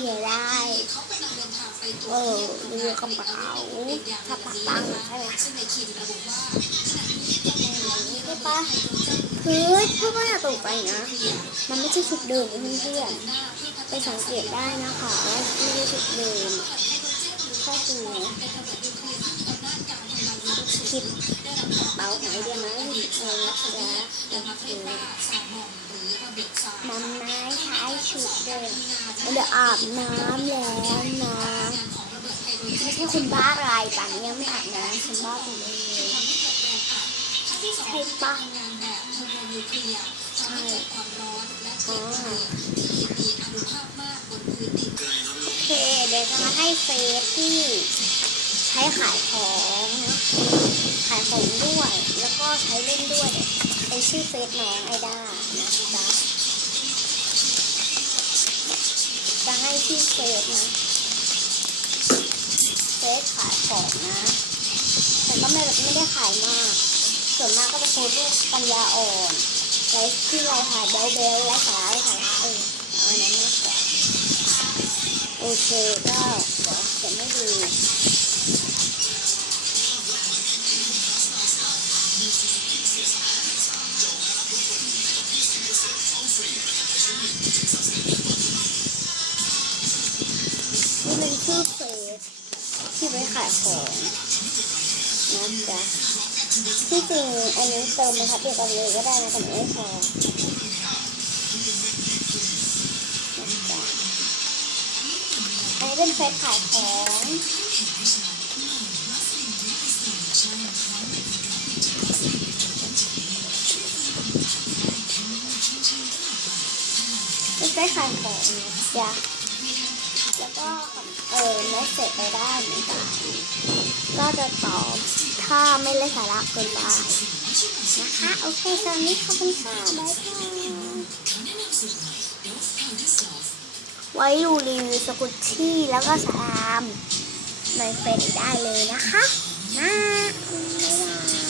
เดียได้เออรีวิวกระเป๋าถ้าปักตังค์ใช่ไหมใช่ปะคือพูดว่าอย่าตกไปนะ มันไม่ใช่ชุดเดิมเพื่อนๆไปสังเกตได้นะคะว่าไม่ใช่ชุดเดิมข้อจริงนะคลิปเป๋าของไอเดียนะที่เออนะก็คือมันไม้ใช้ชุด เดิมเดี๋ยวอาบน้ำแล้วนะไม่ใช่คุณบ้าอะไรป่านนี้ยังไม่อาบน้ำคุณบ้าไปเลยใช่ปะใช่อ๋อโอเคเดี๋ยวจะมาให้เฟซที่ใช้ขายของนะขายของด้วย แล้วก็ใช้เล่นด้วยเนี่ยเป็นชื่อเฟซน้องไอด้านะ ที่เฟซนะเฟซขายของนะ แต่ก็ไม่ไม่ได้ขายมาก ส่วนมากก็จะโพสต์รูปปัญญาอ่อนไลฟ์ที่เราถ่ายเบลเบลและสาระสาระเอออันนั้นมากกว่าโอเคก็เดี๋ยวจะไม่ดู ชื่อเฟซที่ไว้ขายของนะจ๊ะที่จริงอันนี้เติมนะครับเดียวกันเลยก็ได้นะแต่ไม่พอนะจ๊ะอันนี้เป็นเฟซขายของเป็นเฟซขายของนะจ๊ะ แล้วก็เออเมสเสร็จไปได้เหมือนกันก็จะตอบถ้าไม่ไร้สาระเกินไปนะคะ โอเคสำหรับนี้ขอบคุณค่ะบ๊ายบายไว้ดูรีวิวสกุตชี่แล้วก็สามในเฟซได้เลยนะคะนะบ๊ายบาย